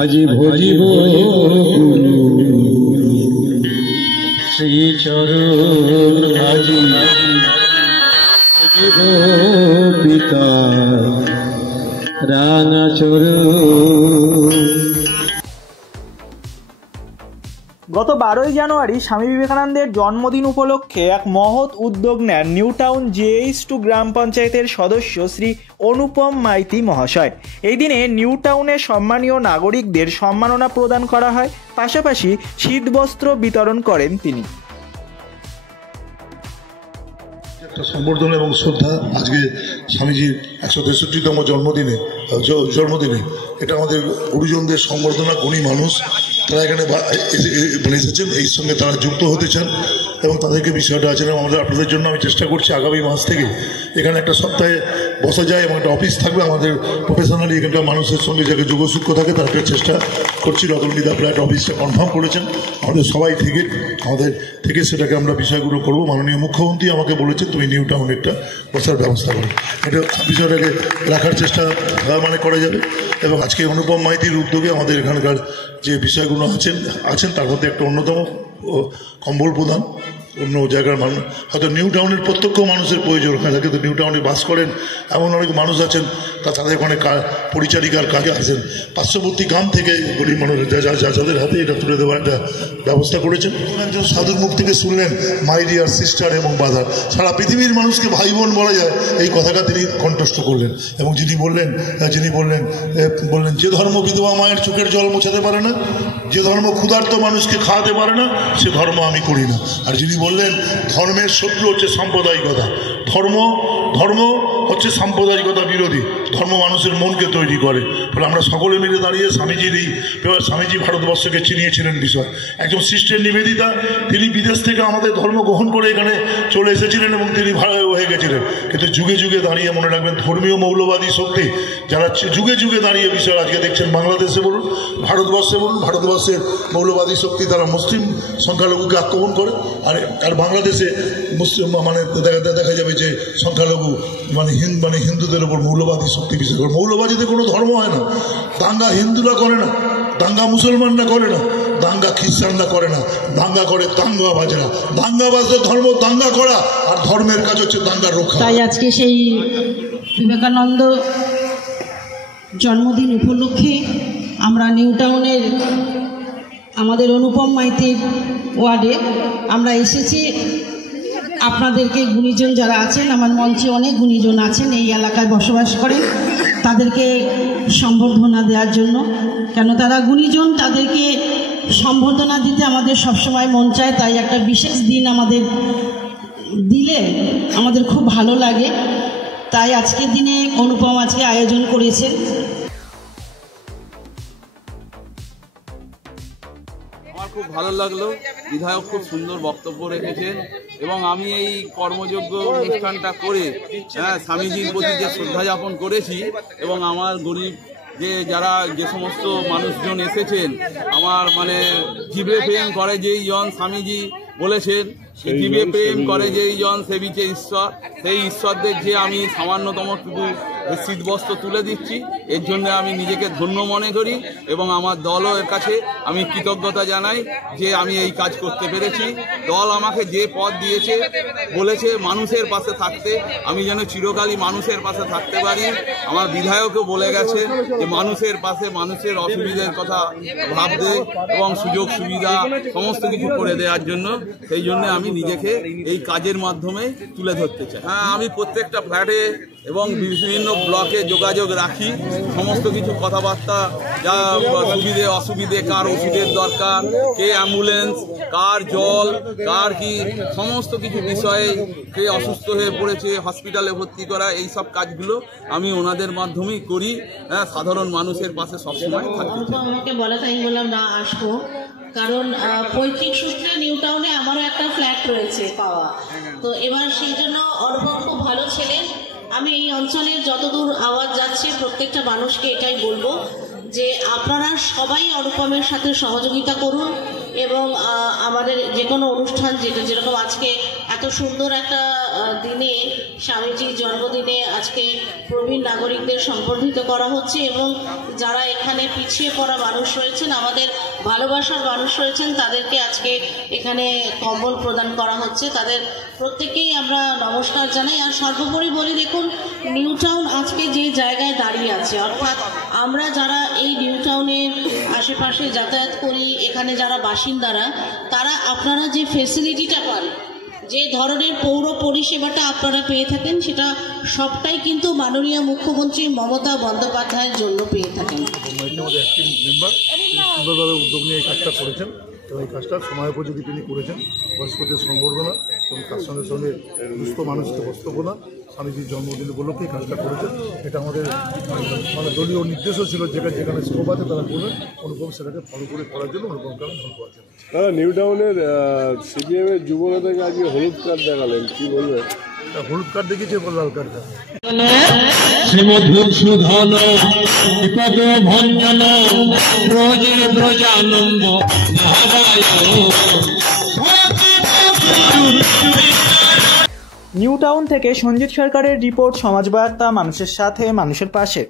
আজি ভজিব শ্রীচরণ আজি ভজিব পিতা রাঙাচরণ। গত 12ই জানুয়ারি স্বামী বিবেকানন্দের জন্মদিন উপলক্ষে এক মহৎ উদ্যোগ নেন নিউ টাউন GH2 গ্রাম পঞ্চায়েতের সদস্য শ্রী অনুপম মাইতি মহাশয়। এই দিনে নিউ টাউনের সম্মানীয় নাগরিকদের সম্মাননা প্রদান করা হয়, পাশাপাশি শীতবস্ত্র বিতরণ করেন তিনি। একটা সম্বর্ধনা এবং শ্রদ্ধা আজকে স্বামীজির 163তম জন্মদিনে এটা আমাদের গুরুজনদের সম্বর্ধনা। গুণী মানুষ তারা এখানে এসেছেন, এই সঙ্গে তারা যুক্ত হতে চান এবং তাদেরকে বিষয়টা আছে আমাদের আপনাদের জন্য আমি চেষ্টা করছি আগামী মাস থেকে এখানে একটা সপ্তাহে বসা যায় এবং একটা অফিস থাকবে আমাদের প্রফেশনালি এখানকার মানুষের সঙ্গে যাকে যোগসূত্র থাকে তার একটা চেষ্টা করছি। রতনবিদা ফ্ল্যাট অফিসটা কনফার্ম করেছেন আমাদের থেকে সেটাকে আমরা বিষয়গুলো করবো। মাননীয় মুখ্যমন্ত্রী আমাকে বলেছেন তুমি নিউ টাউন একটা বসার ব্যবস্থা করো, এটা বিষয়টাকে রাখার চেষ্টা করা যাবে। এবং আজকে অনুপম মাইতির উদ্যোগে আমাদের এখানকার যে বিষয়গুলো আছেন তার মধ্যে একটা অন্যতম কম্বল প্রদান। অন্য জায়গার মানুষ হয়তো নিউ টাউনের প্রত্যক্ষ মানুষের প্রয়োজন হয় না, কিন্তু নিউ টাউনে বাস করেন এমন অনেক মানুষ আছেন তাদের ওখানে পরিচারিকার কাজে আসেন পার্শ্ববর্তী গ্রাম থেকে গরিব মানুষ যাদের হাতে এটা তুলে দেওয়ার একটা ব্যবস্থা করেছেন। একজন সাধুর মুখ থেকে শুনলেন মাই ডিয়ার সিস্টার এবং ব্রাদার, সারা পৃথিবীর মানুষকে ভাই বোন বলা যায় এই কথাটা তিনি কণ্ঠস্থ করলেন। এবং যিনি বললেন যে ধর্ম বিধবা মায়ের চোখের জল মোছাতে পারে না, যে ধর্ম ক্ষুধার্ত মানুষকে খাওয়াতে পারে না, সে ধর্ম আমি করি না। আর যিনি বললেন ধর্মের শত্রু হচ্ছে সাম্প্রদায়িকতা, ধর্ম হচ্ছে সাম্প্রদায়িকতা বিরোধী, ধর্ম মানুষের মনকে তৈরি করে। ফলে আমরা সকলে মিলে দাঁড়িয়ে স্বামীজি ভারতবর্ষকে চিনিয়েছিলেন বিষয়। একজন সিস্টার নিবেদিতা, তিনি বিদেশ থেকে আমাদের ধর্ম গ্রহণ করে এখানে চলে এসেছিলেন এবং তিনি হয়ে গেছিলেন। কিন্তু যুগে যুগে দাঁড়িয়ে মনে রাখবেন ধর্মীয় মৌলবাদী শক্তি যারা যুগে যুগে দাঁড়িয়ে বিষয় আজকে দেখছেন বাংলাদেশে বলুন ভারতবর্ষে বলুন, ভারতবর্ষের মৌলবাদী শক্তি তারা মুসলিম সংখ্যালঘুকে আক্রমণ করে। আর বাংলাদেশে মুসলিম দেখা যাবে যে সংখ্যালঘু হিন্দুদের ওপর মৌলবাদী শক্তি বিশেষ করে। মৌলবাদীতে কোনো ধর্ম হয় না, দাঙ্গা হিন্দুরা করে না, দাঙ্গা মুসলমানরা করে না, দাঙ্গা খ্রিস্টানরা করে না, দাঙ্গা করে দাঙ্গাবাজরা। দাঙ্গাবাজদের ধর্ম দাঙ্গা করা, আর ধর্মের কাজ হচ্ছে দাঙ্গা রক্ষা। তাই আজকে সেই বিবেকানন্দ জন্মদিন উপলক্ষে আমরা নিউ টাউনের আমাদের অনুপম মাইতির ওয়ার্ডে আমরা এসেছি আপনাদেরকে গুণীজন যারা আছেন, আমার মঞ্চে অনেক গুণীজন আছেন এই এলাকায় বসবাস করেন, তাদেরকে সম্বর্ধনা দেওয়ার জন্য। কেন তারা গুণীজন, তাদেরকে সম্বর্ধনা দিতে আমাদের সবসময় মন চায়। তাই একটা বিশেষ দিন আমাদের দিলে আমাদের খুব ভালো লাগে। তাই আজকের দিনে অনুপম আজকে আয়োজন করেছেন। আমার খুব ভালো লাগলো, বিধায়ক খুব সুন্দর বক্তব্য রেখেছেন এবং আমি এই কর্মযোগ্য অনুষ্ঠানটা করে স্বামীজির প্রতি যে শ্রদ্ধা যাপন করেছি এবং আমার গরিব যে সমস্ত মানুষজন এসেছেন, আমার জীবে প্রেম করে যেই জন স্বামীজি বলেছেন, জীবে প্রেম করে যেই জন সেবিছে ঈশ্বর, সেই ঈশ্বরদের যে আমি সামান্যতম টুকু শীতবস্ত্র তুলে দিচ্ছি, এর জন্য আমি নিজেকে ধন্য মনে করি এবং আমার দলও এর কাছে আমি কৃতজ্ঞতা জানাই যে আমি এই কাজ করতে পেরেছি। দল আমাকে যে পদ দিয়েছে, বলেছে মানুষের পাশে থাকতে, আমি যেন চিরকালই মানুষের পাশে থাকতে পারি। আমার বিধায়কও বলে গেছে যে মানুষের পাশে, মানুষের অসুবিধার কথা ভাবতে এবং সুযোগ সুবিধা সমস্ত কিছু করে দেওয়ার জন্য। সেই জন্য আমি নিজেকে এই কাজের মাধ্যমে তুলে ধরতে চাই। আমি প্রত্যেকটা ফ্ল্যাটে এবং বিভিন্ন ব্লকে যোগাযোগ রাখি, সমস্ত কিছু কথাবার্তা, যা সুবিধে অসুবিধে, কার ওষুধের দরকার, কে অ্যাম্বুলেন্স, কার জল, কার কি সমস্ত কিছু বিষয়ে, কে অসুস্থ হয়ে পড়েছে হসপিটালে ভর্তি করা, এই সব কাজগুলো আমি ওনাদের মাধ্যমেই করি। সাধারণ মানুষের পাশে সবসময় থাকতে চাই। আমাকে বলে তাই বললাম না আসবো, কারণ পৈতৃক সূত্রে নিউ টাউনে আমারও একটা ফ্ল্যাট রয়েছে পাওয়া, তো এবার সেই জন্য অনুপম খুব ভালো ছিলেন। আমি এই অঞ্চলের যতদূর আওয়াজ যাচ্ছে প্রত্যেকটা মানুষকে এটাই বলবো যে আপনারা সবাই অনুপমের সাথে সহযোগিতা করুন এবং আমাদের যে কোনো অনুষ্ঠান যেরকম আজকে এত সুন্দর একটা দিনে স্বামীজির জন্মদিনে আজকে প্রবীণ নাগরিকদের সম্বর্ধিত করা হচ্ছে এবং যারা এখানে পিছিয়ে পড়া মানুষ রয়েছেন, আমাদের ভালোবাসার মানুষ রয়েছেন, তাদেরকে আজকে এখানে কম্বল প্রদান করা হচ্ছে। তাদের প্রত্যেককেই আমরা নমস্কার জানাই। আর সর্বোপরি বলি, দেখুন নিউ টাউন আজকে যে জায়গায় দাঁড়িয়ে আছে, অর্থাৎ আমরা যারা এই নিউ টাউনের আশেপাশে যাতায়াত করি, এখানে যারা বাসিন্দারা, তারা আপনারা যে ফেসিলিটিটা পান, যে ধরনের পৌর পরিষেবাটা আপনারা পেয়ে থাকেন, সেটা সবটাই কিন্তু মাননীয় মুখ্যমন্ত্রী মমতা বন্দ্যোপাধ্যায়ের জন্য পেয়ে থাকেন। আমাদের অ্যাক্টিভ মেম্বার সুন্দরভাবে উদ্যোগ নিয়ে এই কাজটা করেছেন এবং এই কাজটা সময়োপযোগী তিনি করেছেন। বয়স্কদের সংবর্ধনা এবং তার সঙ্গে সঙ্গে সুস্থ মানুষকে বস্ত্রপনা স্বামীজির জন্মদিন উপলক্ষে এই কাজটা করেছেন। এটা আমাদের মানে দলীয় নির্দেশও ছিল, যেখানে স্কোপ আছে তারা করবেন। অনুপম সেটাকে ফলো করে করার জন্য অনুপম কারণ ফলো করেছেন। দাদা, নিউ টাউনের সিপিএম এর যুব নেতাকে আজকে হলুদ কার্ড দেখালেন, কি বলবেন? হলুদ কার্ড দেখিয়েছে, লাল কার্ড শ্রীমধুসূধন বিপদ ভঞ্জন ব্রজে ব্রজানন্দ নিউ টাউন থেকে সঞ্জিত সরকারের রিপোর্ট, সমাজ বার্তা, মানুষের সাথে মানুষের পাশে।